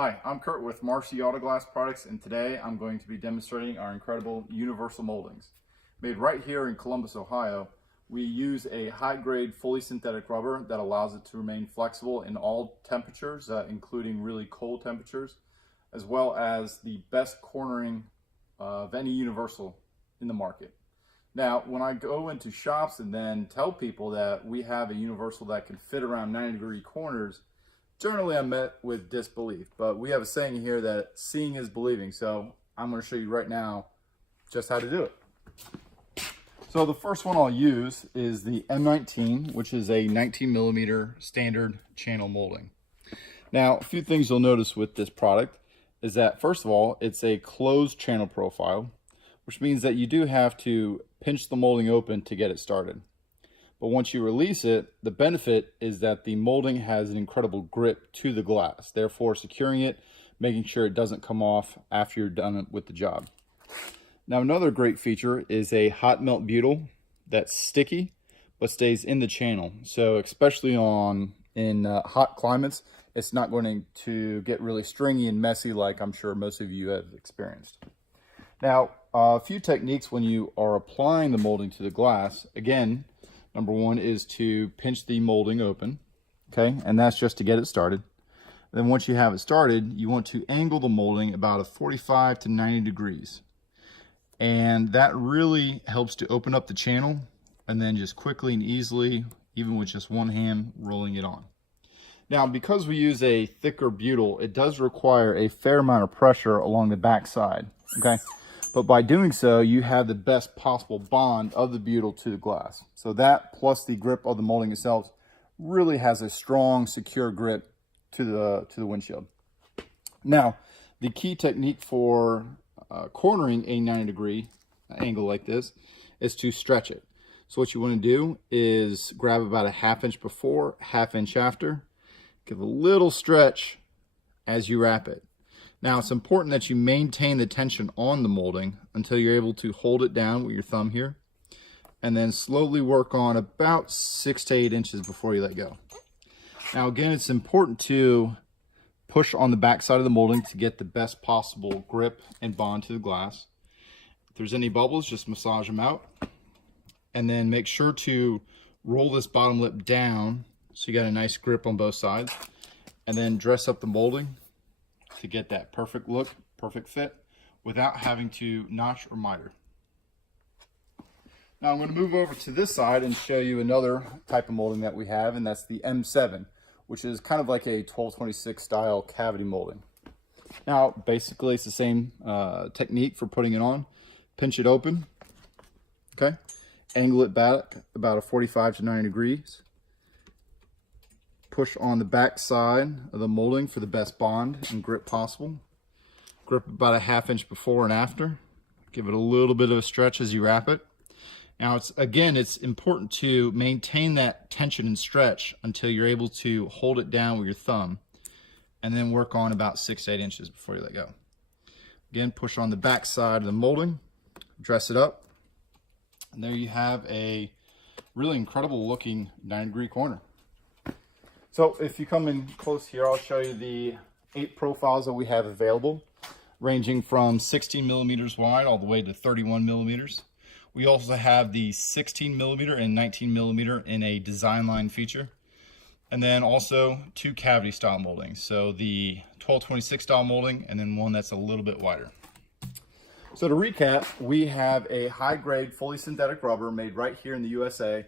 Hi, I'm Kurt with Marcy Glass Products, and today I'm going to be demonstrating our incredible Universal Moldings. Made right here in Columbus, Ohio, we use a high-grade, fully synthetic rubber that allows it to remain flexible in all temperatures, including really cold temperatures, as well as the best cornering of any universal in the market. Now, when I go into shops and then tell people that we have a universal that can fit around 90-degree corners, generally I'm met with disbelief, but we have a saying here that seeing is believing, so I'm going to show you right now just how to do it. So the first one I'll use is the M19, which is a 19mm standard channel molding. Now, a few things you'll notice with this product is that, first of all, it's a closed channel profile, which means that you do have to pinch the molding open to get it started. But once you release it, the benefit is that the molding has an incredible grip to the glass, therefore securing it, making sure it doesn't come off after you're done with the job. Now, another great feature is a hot melt butyl that's sticky but stays in the channel. So especially in hot climates, it's not going to get really stringy and messy like I'm sure most of you have experienced. Now, a few techniques when you are applying the molding to the glass. Again, number one is to pinch the molding open, okay? And that's just to get it started. Then once you have it started, you want to angle the molding about 45 to 90 degrees. And that really helps to open up the channel and then just quickly and easily, even with just one hand, rolling it on. Now, because we use a thicker butyl, it does require a fair amount of pressure along the back side, okay? But by doing so, you have the best possible bond of the butyl to the glass. So that plus the grip of the molding itself really has a strong, secure grip to the windshield. Now, the key technique for cornering a 90-degree angle like this is to stretch it. So what you want to do is grab about a ½ inch before, ½ inch after, give a little stretch as you wrap it. Now, it's important that you maintain the tension on the molding until you're able to hold it down with your thumb here, and then slowly work on about 6 to 8 inches before you let go. Now, again, it's important to push on the back side of the molding to get the best possible grip and bond to the glass. If there's any bubbles, just massage them out, and then make sure to roll this bottom lip down so you got a nice grip on both sides, and then dress up the molding to get that perfect look, perfect fit, without having to notch or miter. Now I'm going to move over to this side and show you another type of molding that we have, and that's the M7, which is kind of like a 1226 style cavity molding. Now, basically it's the same technique for putting it on. Pinch it open, okay? Angle it back about 45 to 90 degrees. Push on the back side of the molding for the best bond and grip possible. Grip about ½ inch before and after. Give it a little bit of a stretch as you wrap it. Now, it's important to maintain that tension and stretch until you're able to hold it down with your thumb, and then work on about 6 to 8 inches before you let go. Again, push on the back side of the molding, dress it up, and there you have a really incredible looking 90-degree corner. So if you come in close here, I'll show you the 8 profiles that we have available, ranging from 16 millimeters wide all the way to 31 millimeters. We also have the 16 millimeter and 19 millimeter in a design line feature. And then also 2 cavity style moldings. So the 1226 style molding, and then one that's a little bit wider. So to recap, we have a high grade, fully synthetic rubber made right here in the USA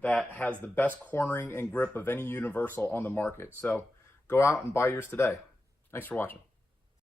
that has the best cornering and grip of any universal on the market. So go out and buy yours today. Thanks for watching.